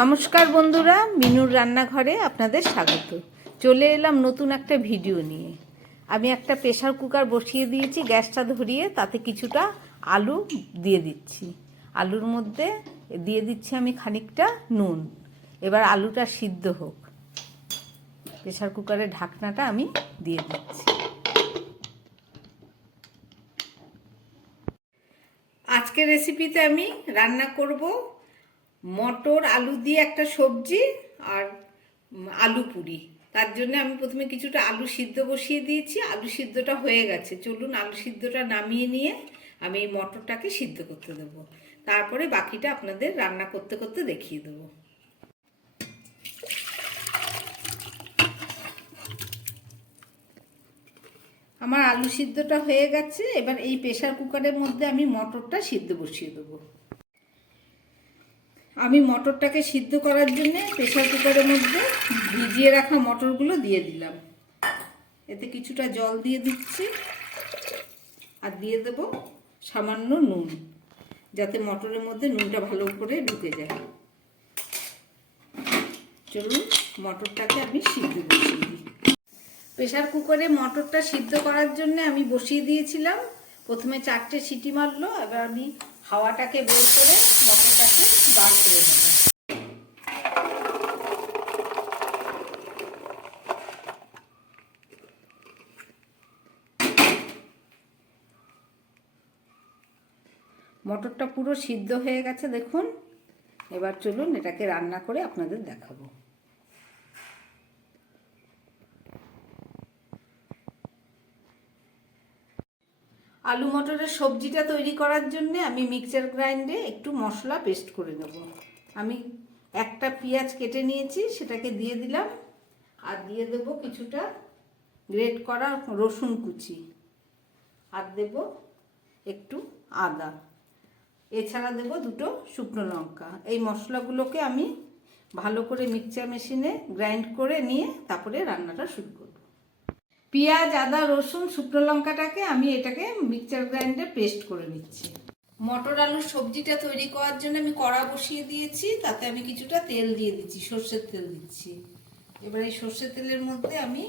নমস্কার বন্ধুরা, মিনুর রান্নাঘরে আপনাদের স্বাগত। চলে এলাম নতুন একটা ভিডিও নিয়ে। আমি একটা প্রেসার কুকার বসিয়ে দিয়েছি, গ্যাসটা ধরিয়ে তাতে কিছুটা আলু দিয়ে দিচ্ছি। আলুর মধ্যে দিয়ে দিচ্ছি আমি খানিকটা নুন। এবার আলুটা সিদ্ধ হোক। প্রেসার কুকারের ঢাকনাটা আমি দিয়ে দিচ্ছি। আজকের রেসিপিতে আমি রান্না করব মটর আলু দিয়ে একটা সবজি আর আলু পুরি। তার জন্য আমি প্রথমে কিছুটা আলু সিদ্ধ বসিয়ে দিয়েছি। আলু সিদ্ধটা হয়ে গেছে, চলুন আলু সিদ্ধটা নামিয়ে নিয়ে আমি এই মটরটাকে সিদ্ধ করতে দেবো। তারপরে বাকিটা আপনাদের রান্না করতে করতে দেখিয়ে দেবো। আমার আলু সিদ্ধটা হয়ে গেছে। এবার এই প্রেসার কুকারের মধ্যে আমি মটরটা সিদ্ধ বসিয়ে দেবো। আমি মটরটাকে সিদ্ধ করার জন্য প্রেসার কুকারের মধ্যে ভিজিয়ে রাখা মটরগুলো দিয়ে দিলাম। এতে কিছুটা জল দিয়ে দিচ্ছি আর দিয়ে দেব সামান্য নুন, যাতে মটরের মধ্যে নুনটা ভালো করে ঢুকে যায়। চলুন মটরটাকে আমি সিদ্ধ বসিয়ে দিই। প্রেসার কুকারে মটরটা সিদ্ধ করার জন্য আমি বসিয়ে দিয়েছিলাম। প্রথমে 4টে সিটি মারলো। এবার আমি হাওয়াটাকে বের করে মটরটাকে বার করে দেবো। মটরটা পুরো সিদ্ধ হয়ে গেছে দেখুন। এবার চলুন এটাকে রান্না করে আপনাদের দেখাবো। আলু মটরের সবজিটা তৈরি করার জন্য আমি মিক্সচার গ্রাইন্ডে একটু মশলা পেস্ট করে নেব। আমি একটা পেঁয়াজ কেটে নিয়েছি, সেটাকে দিয়ে দিলাম। আর দিয়ে দেব কিছুটা গ্রেট করা রসুন কুচি, আর দেব একটু আদা। এছাড়া দেব 2টো শুকনো লঙ্কা। এই মশলাগুলোকে আমি ভালো করে মিক্সচার মেশিনে গ্রাইন্ড করে নিয়ে তারপরে রান্নাটা শুরু করব। পেঁয়াজ, আদা, রসুন, শুকনো লঙ্কাটাকে আমি এটাকে মিক্সচার গ্রাইন্ডে পেস্ট করে নিচ্ছি। মটর আলুর সবজিটা তৈরি করার জন্য আমি কড়া বসিয়ে দিয়েছি। তাতে আমি কিছুটা তেল দিয়ে দিচ্ছি, সর্ষের তেল দিচ্ছি। এবার এই সর্ষের তেলের মধ্যে আমি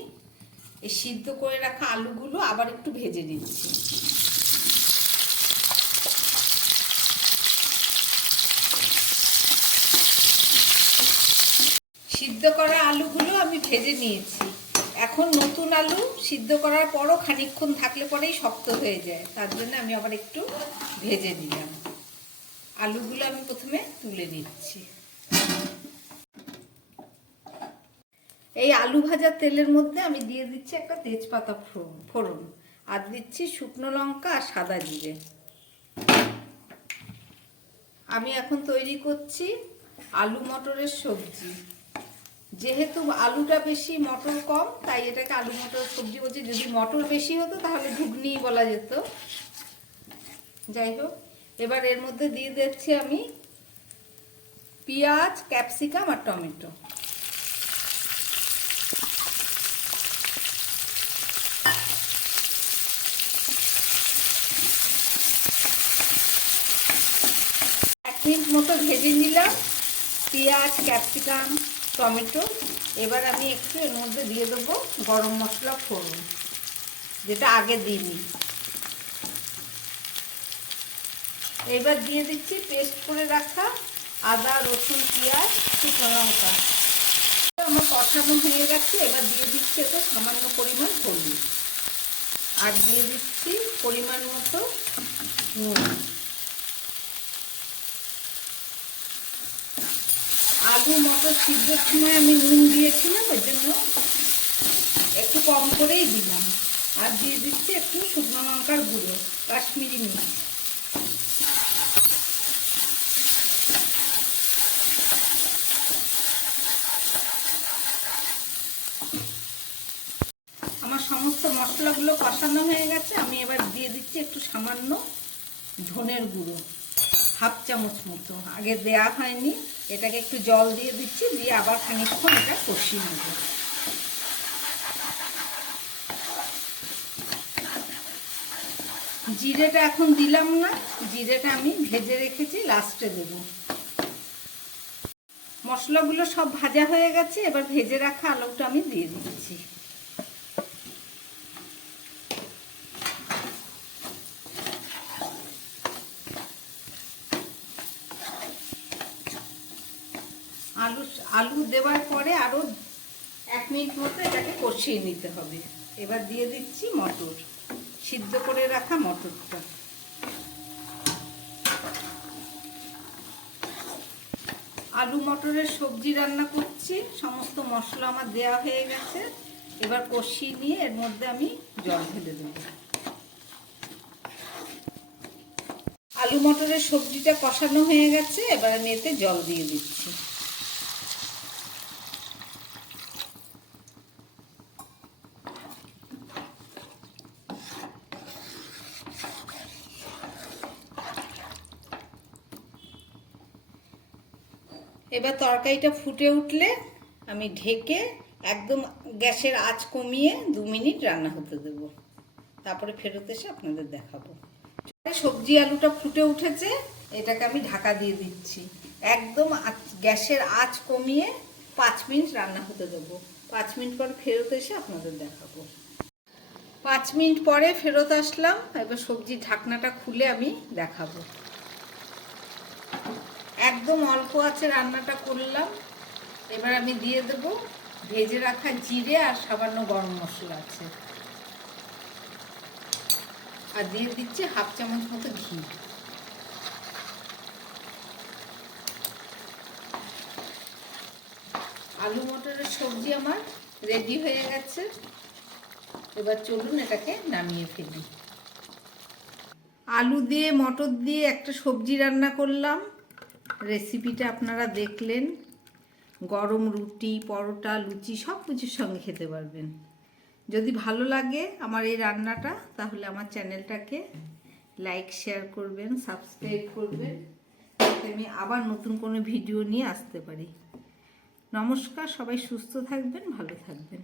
এই সিদ্ধ করে রাখা আলুগুলো আবার একটু ভেজে নিচ্ছি। সিদ্ধ করা আলুগুলো আমি ভেজে নিয়েছি। এখন নতুন আলু সিদ্ধ করার পরও খানিকক্ষণ থাকলে পরেই শক্ত হয়ে যায়, তার জন্য আমি আবার একটু ভেজে দিলাম। আলুগুলো আমি প্রথমে তুলে নিচ্ছি। এই আলু ভাজার তেলের মধ্যে আমি দিয়ে দিচ্ছি একটা তেজপাতা ফোড়ন, আর দিচ্ছি শুকনো লঙ্কা আর সাদা জিরে। আমি এখন তৈরি করছি আলু মটরের সবজি। যেহেতু আলুটা বেশি মটর কম, তাই এটাকে আলু মটর সবজি বলছি। যদি মটর বেশি হতো তাহলে ঘুগনি বলা যেত। যাই হোক, এবার এর মধ্যে দিয়ে দিচ্ছি আমি পেঁয়াজ, ক্যাপসিকাম আর টমেটো। এক মিনিট মতো ভেজে নিলাম পেঁয়াজ, ক্যাপসিকাম, টমেটো। এবার আমি একটু এর মধ্যে দিয়ে দেবো গরম মশলা ফোড়ন, যেটা আগে দিইনি। এবার দিয়ে দিচ্ছি পেস্ট করে রাখা আদা, রসুন, পেঁয়াজ, শুকনো লঙ্কা। আমার কষানো হয়ে গেছে। এবার দিয়ে দিচ্ছি এতে সামান্য পরিমাণ হলুদ, আর দিয়ে দিচ্ছি পরিমাণ মতো নুন। আলু মটর সিদ্ধর সময় আমি নুন দিয়েছিলাম, ওই জন্য একটু কম করেই দিলাম। আর দিয়ে দিচ্ছি একটু শুকনো লঙ্কার গুঁড়ো, কাশ্মীরি মির্চ। আমার সমস্ত মশলাগুলো কষানো হয়ে গেছে। আমি এবার দিয়ে দিচ্ছি একটু সামান্য ধনের গুঁড়ো, 1/2 চামচ মতো। আগে দেয়া হয়নি। এটাকে একটু জল দিয়ে দিচ্ছি, দিয়ে আবার খানিকক্ষণ এটা কষিয়ে নেব। জিরেটা এখন দিলাম না, জিরেটা আমি ভেজে রেখেছি, লাস্টে দেব। মশলাগুলো সব ভাজা হয়ে গেছে, এবার ভেজে রাখা আলুটা আমি দিয়ে দিচ্ছি। আলু দেওয়ার পরে আরো 1 মিনিট মতো এটাকে কষিয়ে নিতে হবে। এবার দিয়ে দিচ্ছি মটর, সিদ্ধ করে রাখা মটরটা। আলু মটরের সবজি রান্না করছি, সমস্ত মশলা আমার দেওয়া হয়ে গেছে। এবার কষিয়ে নিয়ে এর মধ্যে আমি জল ঢেলে দেব। আলু মটরের সবজিটা কষানো হয়ে গেছে, এবার আমি এতে জল দিয়ে দিচ্ছি। এবার তরকারিটা ফুটে উঠলে আমি ঢেকে একদম গ্যাসের আঁচ কমিয়ে 2 মিনিট রান্না হতে দেব। তারপরে ফেরত এসে আপনাদের দেখাবো। সবজি আলুটা ফুটে উঠেছে, এটাকে আমি ঢাকা দিয়ে দিচ্ছি। একদম গ্যাসের আঁচ কমিয়ে 5 মিনিট রান্না হতে দেবো। 5 মিনিট পর ফেরত এসে আপনাদের দেখাবো। 5 মিনিট পরে ফেরত আসলাম। এবার সবজির ঢাকনাটা খুলে আমি দেখাবো। একদম অল্প আছে রান্নাটা করলাম। এবার আমি দিয়ে দেব ভেজে রাখা জিরে আর সামান্য গরম মশলা আছে, আর দিয়ে দিচ্ছি 1/2 চামচ মতো ঘি। আলু মটরের সবজি আমার রেডি হয়ে গেছে। এবার চলুন এটাকে নামিয়ে ফেলি। আলু দিয়ে মটর দিয়ে একটা সবজি রান্না করলাম। রেসিপিটা আপনারা দেখলেন। গরম রুটি, পরোটা, লুচি সব কিছুর সঙ্গে খেতে পারবেন। যদি ভালো লাগে আমার এই রান্নাটা, তাহলে আমার চ্যানেলটাকে লাইক, শেয়ার করবেন, সাবস্ক্রাইব করবেন, যাতে আমি আবার নতুন কোনো ভিডিও নিয়ে আসতে পারি। নমস্কার, সবাই সুস্থ থাকবেন, ভালো থাকবেন।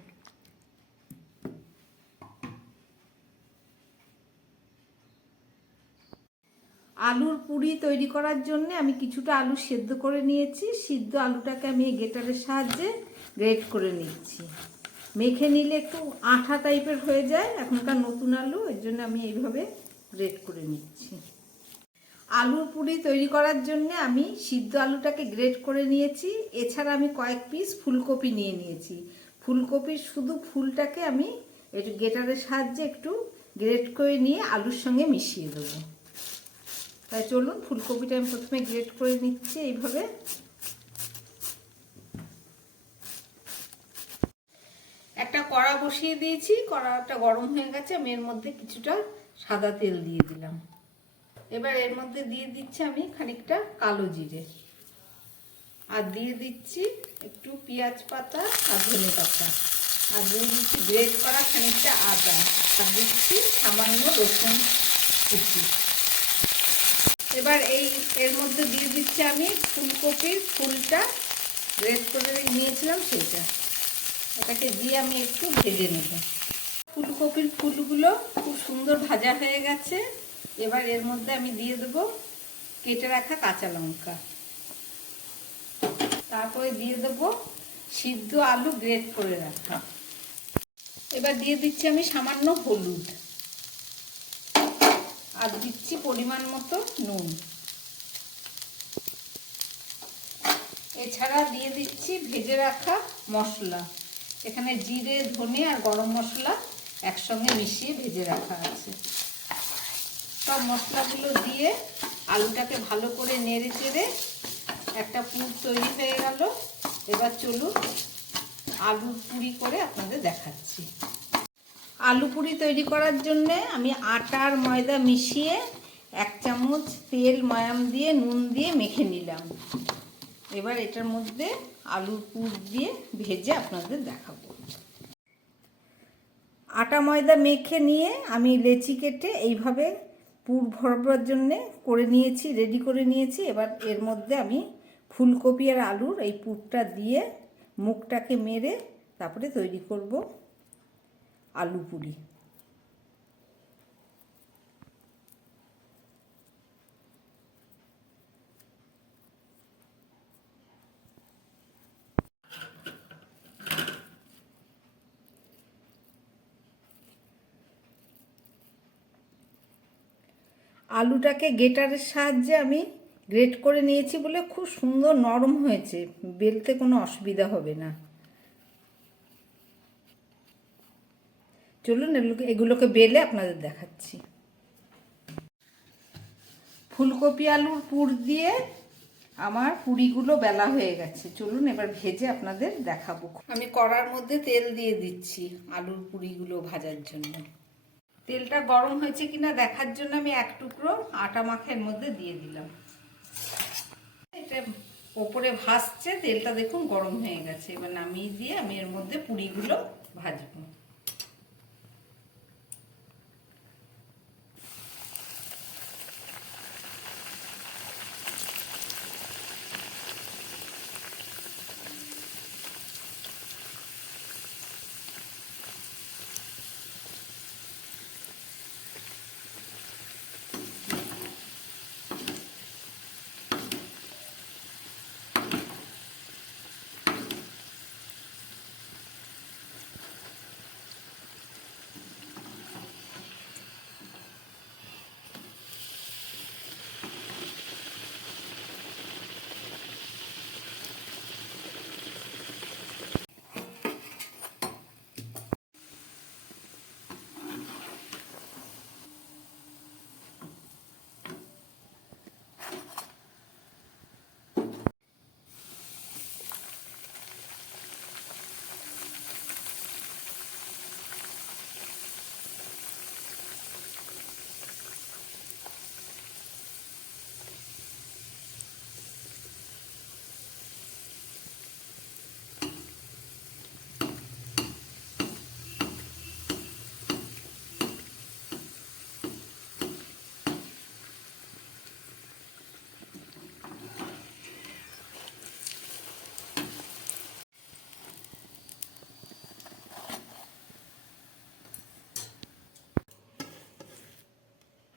আলুর পুরি তৈরি করার জন্য আমি কিছুটা আলু সেদ্ধ করে নিয়েছি। সিদ্ধ আলুটাকে আমি গ্রেটারের সাহায্যে গ্রেট করে নিচ্ছি। মেখে নিলে একটু আঠা টাইপের হয়ে যায়, এখনকার নতুন আলু, এর জন্য আমি এইভাবে গ্রেট করে নিচ্ছি। আলুর পুরি তৈরি করার জন্য আমি সিদ্ধ আলুটাকে গ্রেট করে নিয়েছি। এছাড়া আমি কয়েক পিস ফুলকপি নিয়ে নিয়েছি। ফুলকপির শুধু ফুলটাকে আমি একটু গ্রেটারের সাহায্যে একটু গ্রেট করে নিয়ে আলুর সঙ্গে মিশিয়ে দেবো। তাই চলুন ফুলকপিটা আমি প্রথমে গ্রেট করে নিচ্ছি এইভাবে। একটা কড়া বসিয়ে দিয়েছি, কড়াটা গরম হয়ে গেছে। আমি এর মধ্যে কিছুটা সাদা তেল দিয়ে দিলাম। এবার এর মধ্যে দিয়ে দিচ্ছি আমি খানিকটা কালো জিরে, আর দিয়ে দিচ্ছি একটু পেঁয়াজ পাতা আর ধনে পাতা, আর দিয়ে দিচ্ছি গ্রেট করা খানিকটা আদা, আর দিচ্ছি সামান্য রসুন কুচি। এবার এর মধ্যে দিয়ে দিচ্ছি আমি ফুলকপির ফুলটা গ্রেট করে নিয়েছিলাম সেইটা। এটাকে দিয়ে আমি একটু ভেজে নেব। ফুলকপির ফুলগুলো খুব সুন্দর ভাজা হয়ে গেছে। এবার এর মধ্যে আমি দিয়ে দেব কেটে রাখা কাঁচা লঙ্কা, তারপরে দিয়ে দেব সিদ্ধ আলু গ্রেট করে রাখা। এবার দিয়ে দিচ্ছি আমি সামান্য হলুদ, আর দিচ্ছি পরিমাণ মতো নুন। এছাড়া দিয়ে দিচ্ছি ভেজে রাখা মশলা। এখানে জিরে, ধনে আর গরম মশলা একসঙ্গে মিশিয়ে ভেজে রাখা আছে। সব মশলাগুলো দিয়ে আলুটাকে ভালো করে নেড়ে চেড়ে একটা পুর তৈরি হয়ে গেল। এবার চলুন আলুর পুরি করে আপনাদের দেখাচ্ছি। আলু পুরি তৈরি করার জন্যে আমি আটা আর ময়দা মিশিয়ে 1 চামচ তেল ময়াম দিয়ে নুন দিয়ে মেখে নিলাম। এবার এটার মধ্যে আলুর পুর দিয়ে ভেজে আপনাদের দেখাবো। আটা ময়দা মেখে নিয়ে আমি লেচি কেটে এইভাবে পুর ভরবার জন্যে করে নিয়েছি, রেডি করে নিয়েছি। এবার এর মধ্যে আমি ফুলকপি আর আলুর এই পুরটা দিয়ে মুখটাকে মেরে তারপরে তৈরি করব আলু পুরি। আলুটাকে গ্রেটারের সাহায্যে আমি গ্রেট করে নিয়েছি বলে খুব সুন্দর নরম হয়েছে, বেলতে কোনো অসুবিধা হবে না। চলুন এগুলোকে বেলে আপনাদের দেখাচ্ছি। ফুলকপি আলুর পুর দিয়ে আমার পুরিগুলো বেলা হয়ে গেছে। চলুন এবার ভেজে আপনাদের দেখাবো। আমি কড়ার মধ্যে তেল দিয়ে দিচ্ছি আলুর পুরিগুলো ভাজার জন্য। তেলটা গরম হয়েছে কিনা দেখার জন্য আমি এক টুকরো আটা মাখা এর মধ্যে দিয়ে দিলাম। এটা ওপরে ভাসছে, তেলটা দেখুন গরম হয়ে গেছে। এবার নামিয়ে দিয়ে আমি এর মধ্যে পুরিগুলো ভাজবো।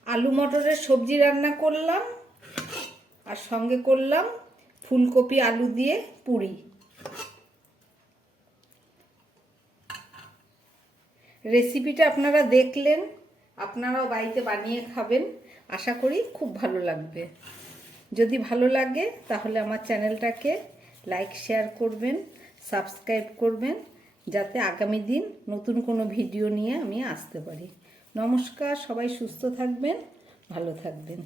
আলু মটরের সবজি রান্না করলাম, আর সঙ্গে করলাম ফুলকপি আলু দিয়ে পুরি। রেসিপিটা আপনারা দেখলেন, আপনারাও বাড়িতে বানিয়ে খাবেন। আশা করি খুব ভালো লাগবে। যদি ভালো লাগে তাহলে আমার চ্যানেলটাকে লাইক শেয়ার করবেন, সাবস্ক্রাইব করবেন, যাতে আগামী দিন নতুন কোনো ভিডিও নিয়ে আমি আসতে পারি। নমস্কার, সবাই সুস্থ থাকবেন, ভালো থাকবেন।